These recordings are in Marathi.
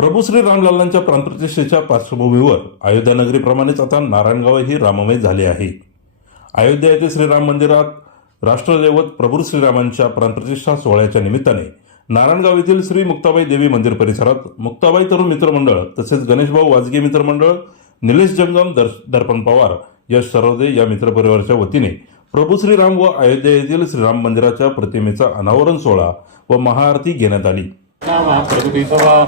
प्रभू श्री रामलालांच्या प्रांतप्रतिष्ठेच्या पार्श्वभूमीवर अयोध्या नगरीप्रमाणेच आता नारायणगावही राममय झाले आहे. अयोध्या येथे श्रीराम मंदिरात राष्ट्रदैवत प्रभू श्रीरामांच्या प्राणप्रतिष्ठा सोहळ्याच्या निमित्ताने नारायणगाव येथील श्री मुक्ताबाई देवी मंदिर परिसरात मुक्ताबाई तरुण मित्रमंडळ तसेच गणेशभाऊ वाजगे मित्रमंडळ निलेश जंगम दर, दर्पण पवार यश सरोदे या मित्रपरिवाराच्या वतीने प्रभू श्रीराम व अयोध्या येथील श्रीराम मंदिराच्या प्रतिमेचा अनावरण सोहळा व महाआरती घेण्यात आली. नामः प्रकृतिस्वभाव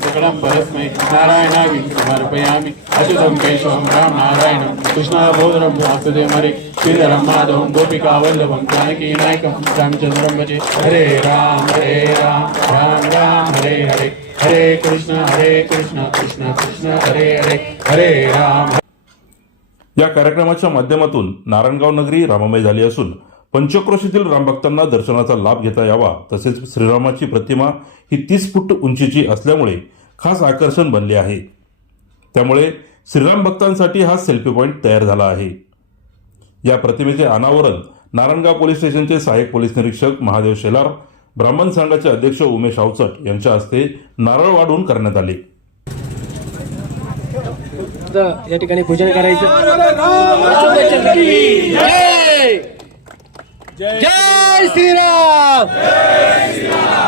सकलं परस्मै नारायणाविं अच्युतं केशवं राम नारायणं हरे श्रीधरं माधवं गोपिकावल्लभं जानकीनायकं रामचन्द्रं भजे। हरे राम हरे राम राम राम हरे हरे। हरे कृष्ण हरे कृष्ण कृष्ण कृष्ण हरे हरे। हरे राम या कार्यक्रमाच्या माध्यमातून नारायणगाव नगरी रामामय झाली असून पंचक्रोशीतील रामभक्तांना दर्शनाचा लाभ घेता यावा तसेच श्रीरामाची प्रतिमा ही तीस फूट उंचीची असल्यामुळे खास आकर्षण बनले आहे त्यामुळे श्रीराम भक्तांसाठी हा सेल्फी पॉईंट तयार झाला आहे या प्रतिमेचे अनावरण नारायणगाव पोलीस स्टेशनचे सहाय्यक पोलीस निरीक्षक महादेव शेलार ब्राह्मण संघाचे अध्यक्ष उमेश अवचट यांच्या हस्ते नारळ वाढून करण्यात आले या ठिकाणी पूजन करायचं जय जय श्रीराम।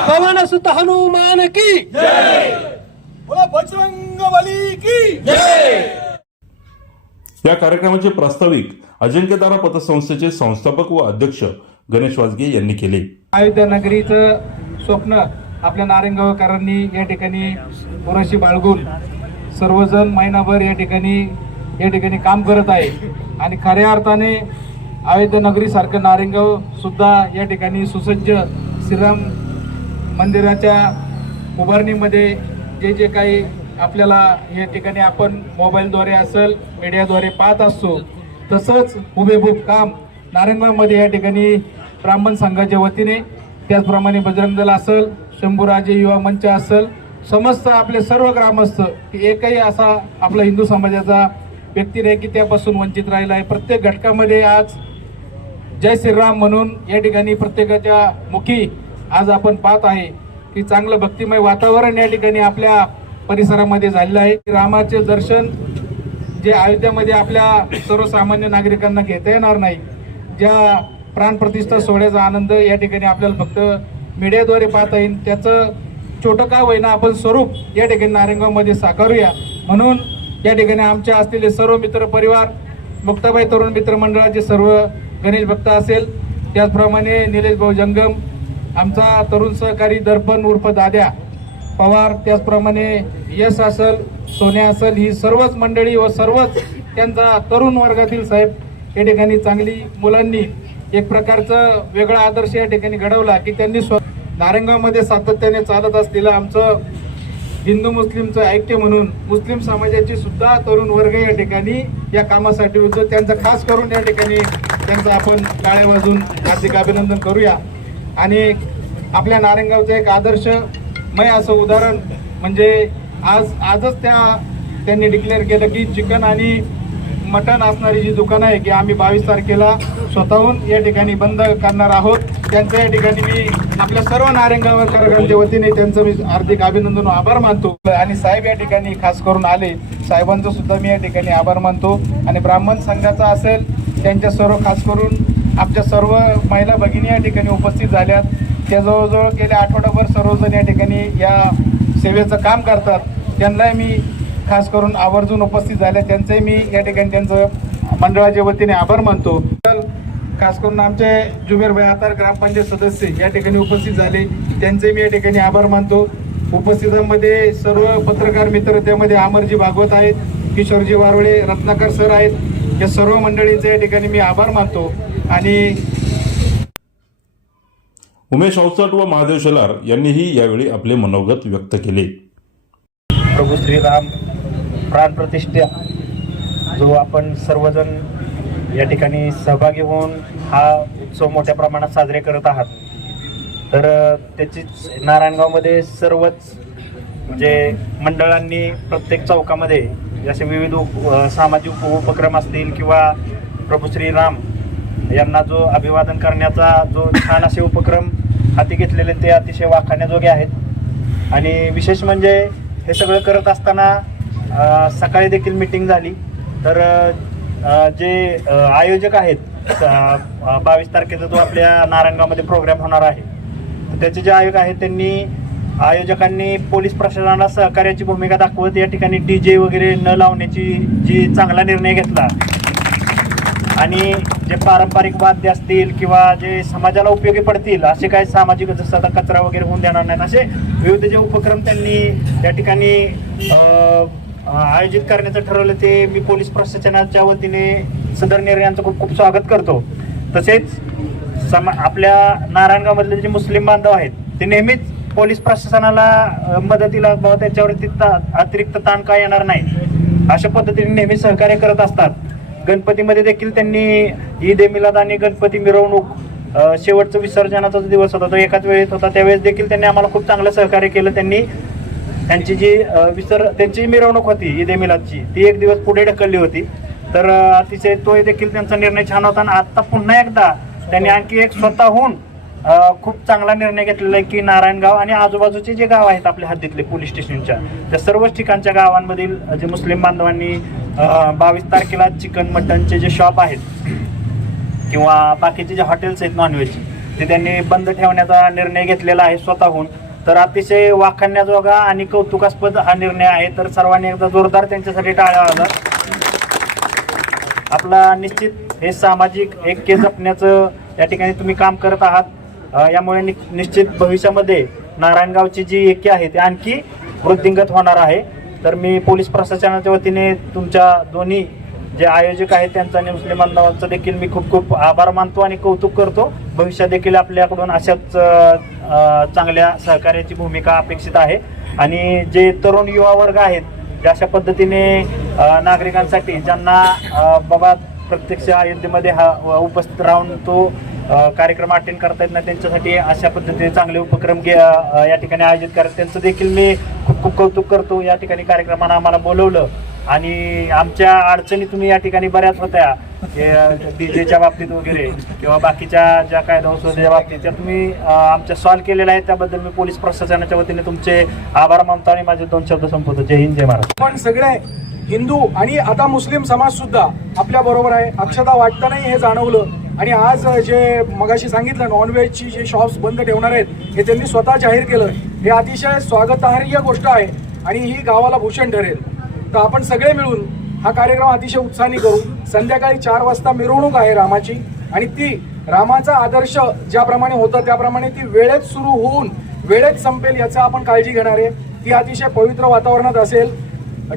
पवन सुत हनुमान की। बोला बजरंग बली की। या कार्यक्रमाचे प्रास्ताविक अजिंक्यतारा पतसंस्थेचे संस्थापक व अध्यक्ष गणेश वाजगे यांनी केले. अयोध्या नगरीचं स्वप्न आपल्या नारायणगावकरांनी या ठिकाणी पुरेशी बाळगून सर्वजण महिनाभर या ठिकाणी या ठिकाणी काम करत आहे. आणि खऱ्या अर्थाने अयोध्या नगरीसारखं नारायणगाव सुद्धा या ठिकाणी सुसज्ज श्रीराम मंदिराच्या उभारणीमध्ये जे जे काही आपल्याला या ठिकाणी आपण मोबाईलद्वारे असेल मीडियाद्वारे पाहत असतो तसंच हुबेहूब काम नारायणगावमध्ये या ठिकाणी ब्राह्मण संघाच्या वतीने त्याचप्रमाणे बजरंग दल असेल शंभूराजे युवा मंच असेल समस्त आपले सर्व ग्रामस्थ की एकही असा आपला हिंदू समाजाचा व्यक्ती नाही की त्यापासून वंचित राहिला आहे. प्रत्येक घटकामध्ये आज जय श्रीराम म्हणून या ठिकाणी प्रत्येकाच्या मुखी आज आपण पाहत आहे की चांगलं भक्तिमय वातावरण या ठिकाणी आपल्या परिसरामध्ये झालेलं आहे. रामाचे दर्शन जे अयोध्यामध्ये आपल्या सर्वसामान्य नागरिकांना घेता येणार नाही ज्या प्राणप्रतिष्ठा सोहळ्याचा आनंद या ठिकाणी आपल्याला फक्त मीडियाद्वारे पाहता येईल त्याचं छोटं का होईना आपण स्वरूप या ठिकाणी नारायणगावमध्ये साकारूया. म्हणून या ठिकाणी आमच्या असलेले सर्व मित्र परिवार मुक्ताबाई तरुण मित्र मंडळाचे सर्व गणेश भक्त असेल त्याचप्रमाणे निलेश भाऊ जंगम आमचा तरुण सहकारी दर्पण उर्फ दाद्या पवार त्याचप्रमाणे यश असल सोन्या असल ही सर्वच मंडळी व सर्वच त्यांचा तरुण वर्गातील साहेब या ठिकाणी चांगली मुलांनी एक प्रकारचं वेगळा आदर्श या ठिकाणी घडवला की त्यांनी स्व नारंगामध्ये सातत्याने चालत असलेलं आमचं हिंदू मुस्लिमचं ऐक्य म्हणून मुस्लिम समाजाची सुद्धा तरुण वर्ग या ठिकाणी या कामासाठी होतो त्यांचं खास करून या ठिकाणी त्यांचं आपण टाळे वाजून हार्दिक अभिनंदन करूया. आणि आपल्या नारायणगावचं एक आदर्शमय असं उदाहरण म्हणजे आज आजच त्या त्यांनी डिक्लेअर केलं की चिकन आणि मटण असणारी जी दुकानं आहे की आम्ही बावीस तारखेला स्वतःहून या ठिकाणी बंद करणार आहोत. त्यांच्या या ठिकाणी मी आपल्या सर्व नारायणगावकरांच्या वतीने त्यांचं मी हार्दिक अभिनंदन आभार मानतो. आणि साहेब या ठिकाणी खास करून आले. साहेबांचं सुद्धा मी या ठिकाणी आभार मानतो. आणि ब्राह्मण संघाचा असेल त्यांच्या सर्व खास करून आमच्या सर्व महिला भगिनी या ठिकाणी उपस्थित झाल्यात. त्या जवळजवळ गेल्या आठवडाभर सर्वजण या ठिकाणी या सेवेचं काम करतात. त्यांनाही मी खास करून आवर्जून उपस्थित झाल्या त्यांचंही मी या ठिकाणी त्यांचं मंडळाच्या वतीने आभार मानतो. तर खास करून आमचे जुबेरभाई आतार ग्रामपंचायत सदस्य या ठिकाणी उपस्थित झाले. त्यांचे मी या ठिकाणी आभार मानतो. उपस्थितांमध्ये सर्व पत्रकार मित्र त्यामध्ये अमरजी भागवत आहेत किशोरजी वारवळे रत्नाकर सर आहेत. या सर्व मंडळींचे या ठिकाणी मी आभार मानतो आणि उमेश अवचट व महादेव शेलार यांनीही यावेळी आपले मनोगत व्यक्त केले. प्रभू श्रीराम प्राणप्रतिष्ठा जो आपण सर्वजण या ठिकाणी सहभागी होऊन हा उत्सव मोठ्या प्रमाणात साजरे करत आहात. तर त्याचीच नारायणगावमध्ये सर्वच म्हणजे मंडळांनी प्रत्येक चौकामध्ये जसे विविध उप सामाजिक उपक्रम असतील किंवा प्रभू श्रीराम यांना जो अभिवादन करण्याचा जो छान असे उपक्रम हाती घेतलेले ते अतिशय वाखाण्याजोगे आहेत. आणि विशेष म्हणजे हे सगळं करत असताना सकाळी देखील मिटिंग झाली. तर जे आयोजक आहेत बावीस तारखेचा जो आपल्या नारायणगावमध्ये प्रोग्राम होणार आहे तर त्याचे जे आयोग आहेत त्यांनी आयोजकांनी पोलीस प्रशासनाला सहकार्याची भूमिका दाखवत या ठिकाणी डी जे वगैरे न लावण्याची जी चांगला निर्णय घेतला. आणि जे पारंपरिक वाद्य असतील किंवा जे समाजाला उपयोगी पडतील असे काही सामाजिक जसं आता कचरा वगैरे होऊन देणार नाहीत असे विविध जे उपक्रम त्यांनी त्या ठिकाणी आयोजित करण्याचं ठरवलं ते मी पोलीस प्रशासनाच्या वतीने सदर निर्णयांचं खूप खूप स्वागत करतो. तसेच समा आपल्या नारायणगावमधले जे मुस्लिम बांधव आहेत ते नेहमीच पोलीस प्रशासनाला मदतीला बाबा त्याच्यावरती ता- अतिरिक्त ताण काय येणार नाही. अशा पद्धतीने नेहमी सहकार्य करत असतात. गणपतीमध्ये देखील त्यांनी ईद ए मिलाद आणि गणपती मिरवणूक शेवटचं विसर्जनाचा जो दिवस होता तो एकाच वेळेत होता. त्यावेळेस देखील त्यांनी आम्हाला खूप चांगलं सहकार्य केलं. त्यांनी त्यांची जी विसर त्यांची मिरवणूक होती ईद ए मिलादची ती एक दिवस पुढे ढकलली होती. तर अतिशय तो देखील त्यांचा निर्णय छान होता. आणि आता पुन्हा एकदा त्यांनी आणखी एक स्वतःहून खूप चांगला निर्णय घेतलेला आहे की नारायणगाव आणि आजूबाजूचे जे गाव आहेत आपल्या हद्दीतले पोलीस स्टेशनच्या त्या सर्वच ठिकाणच्या गावांमधील जे मुस्लिम बांधवांनी बावीस तारखेला चिकन मटनचे जे शॉप आहेत किंवा बाकीचे जे हॉटेल्स आहेत नॉनव्हेज ते त्यांनी बंद ठेवण्याचा निर्णय घेतलेला आहे स्वतःहून. तर अतिशय वाखाणण्याजोगा आणि कौतुकास्पद हा निर्णय आहे. तर सर्वांनी एकदा जोरदार त्यांच्यासाठी टाळ्या वाजवा. आपला निश्चित हे सामाजिक ऐक्य जपण्याचं या ठिकाणी तुम्ही काम करत आहात. यामुळे नि- निश्चित भविष्यामध्ये नारायणगावची जी एकी आहे ती आणखी वृद्धिंगत होणार आहे. तर मी पोलीस प्रशासनाच्या वतीने तुमच्या दोन्ही जे आयोजक आहेत त्यांचा आणि मुस्लिम बांधवांचा देखील मी खूप खूप आभार मानतो आणि कौतुक करतो. भविष्यात देखील आपल्याकडून अशाच चांगल्या सहकार्याची भूमिका अपेक्षित आहे. आणि जे तरुण युवा वर्ग आहेत जे अशा पद्धतीने नागरिकांसाठी ज्यांना बाबा प्रत्यक्ष अयोध्येमध्ये हा उपस्थित राहून तो कार्यक्रम अटेंड करता येत नाही त्यांच्यासाठी अशा पद्धतीने चांगले उपक्रम घे- या ठिकाणी आयोजित करत. त्यांचं देखील मी खूप खूप कौतुक करतो. या ठिकाणी कार्यक्रमानं आम्हाला बोलवलं. आणि आमच्या अडचणी तुम्ही या ठिकाणी बऱ्याच होत्या. डीजेच्या बाबतीत वगैरे किंवा बाकीच्या ज्या कायदा मसुद्याच्या बाबतीत त्या तुम्ही आमच्या सॉल्व्ह केलेल्या आहेत त्याबद्दल मी पोलीस प्रशासनाच्या वतीने तुमचे आभार मानतो आणि माझे दोन शब्द संपवतो. जय हिंद जय महाराज पण सगळे हिंदू आणि आता मुस्लिम समाज सुद्धा आपल्या बरोबर आहे. अक्षता वाटतानाही हे जाणवलं. आणि आज जे मगाशी सांगितलं नॉनव्हेजची जे शॉप्स बंद ठेवणार आहेत हे त्यांनी स्वतः जाहीर केलं. हे अतिशय स्वागतार्ह गोष्ट आहे आणि ही गावाला भूषण ठरेल. तर आपण सगळे मिळून हा कार्यक्रम अतिशय उत्साहाने करू. संध्याकाळी चार वाजता मिरवणूक आहे रामाची आणि ती रामाचा आदर्श ज्याप्रमाणे होता त्याप्रमाणे ती वेळेत सुरू होऊन वेळेत संपेल याचा आपण काळजी घेणार आहे. ती अतिशय पवित्र वातावरणात असेल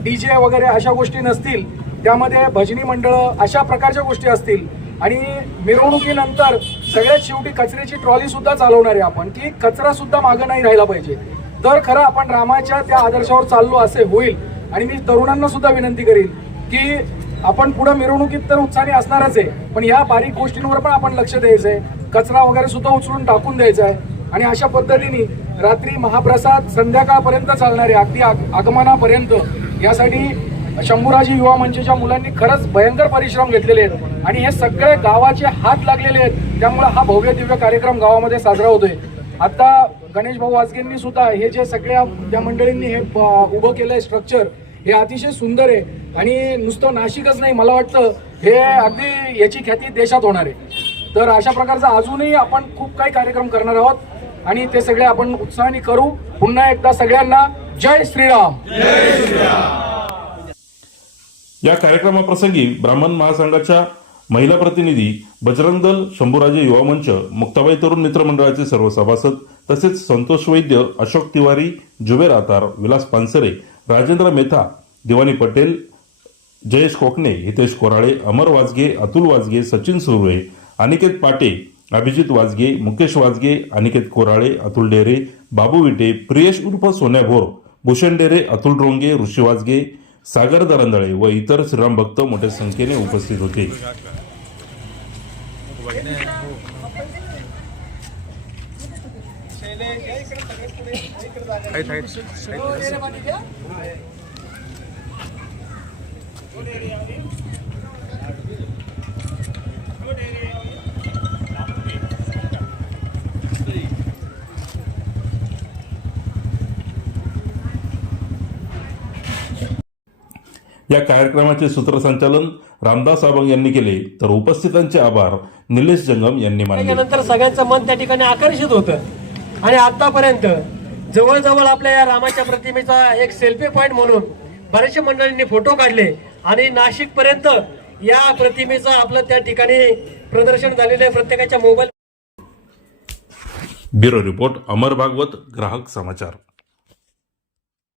डीजे वगैरे अशा गोष्टी नसतील त्यामध्ये भजनी मंडळं अशा प्रकारच्या गोष्टी असतील आणि मिरवणुकीनंतर सगळ्यात शेवटी कचऱ्याची ट्रॉली सुद्धा चालवणार आहे आपण की कचरा सुद्धा मागं नाही राहिला पाहिजे. तर खरं आपण रामाच्या त्या आदर्शावर चाललो असे होईल आणि मी तरुणांना सुद्धा विनंती करीन की आपण पुढे मिरवणुकीत तर उत्साही असणारच आहे पण या बारीक गोष्टींवर पण आपण लक्ष द्यायचं आहे कचरा वगैरे सुद्धा उचलून टाकून द्यायचा आहे. आणि अशा पद्धतीने रात्री महाप्रसाद संध्याकाळपर्यंत चालणार आहे अगदी आग- आगमनापर्यंत यासाठी शंभूराजी युवा मंचच्या मुलांनी खरंच भयंकर परिश्रम घेतलेले आहेत. आणि हे सगळे गावाचे हात लागलेले आहेत. त्यामुळे हा भव्य दिव्य कार्यक्रम गावामध्ये साजरा होतोय. आता गणेश भाऊ वाजगेंनी सुद्धा हे जे सगळ्या त्या मंडळींनी हे उभं उभं केलंय स्ट्रक्चर हे अतिशय सुंदर आहे. आणि नुसतं नाशिकच नाही मला वाटतं हे अगदी याची ख्याती देशात होणार आहे. तर अशा प्रकारचा अजूनही आपण खूप काही कार्यक्रम करणार आहोत. आणि ते सगळे आपण उत्साहाने करू. पुन्हा एकदा सगळ्यांना जय श्रीराम. या कार्यक्रमाप्रसंगी ब्राह्मण महासंघाच्या महिला प्रतिनिधी बजरंग दल शंभूराजे युवा मंच मुक्ताबाई तरुण मित्र मंडळाचे सर्व सभासद तसेच संतोष वैद्य अशोक तिवारी जुबेर आतार विलास पानसरे राजेंद्र मेथा दिवानी पटेल जयेश कोकणे हितेश कोराळे अमर वाजगे अतुल वाजगे सचिन सुर्वे अनिकेत पाटे अभिजित वाजगे मुकेश वाजगे अनिकेत कोराळे अतुल डेरे बाबू विटे प्रियेश उर्फ सोन्या भोर भूषण डेरे अतुल रोंगे ऋषी वाजगे सागर दरंदळे व इतर श्रीराम भक्त मोठ्या संख्येने उपस्थित होते. या कार्यक्रमाचे सूत्रसंचालन रामदास साबंग यांनी केले. तर उपस्थितांचे आभार निलेश जंगम यांनी मानले. त्याच्यानंतर सगळ्यांचं मन त्या ठिकाणी आकर्षित होतं. आणि आतापर्यंत जवळजवळ आपल्या या रामाच्या प्रतिमेचा एक सेल्फी पॉईंट म्हणून बऱ्याचशा मंडळींनी फोटो काढले. आणि नाशिक पर्यंत या प्रतिमेचं आपलं त्या ठिकाणी प्रदर्शन झालेलं आहे प्रत्येकाच्या mobile bureau report Amar Bhagwat ग्राहक समाचार.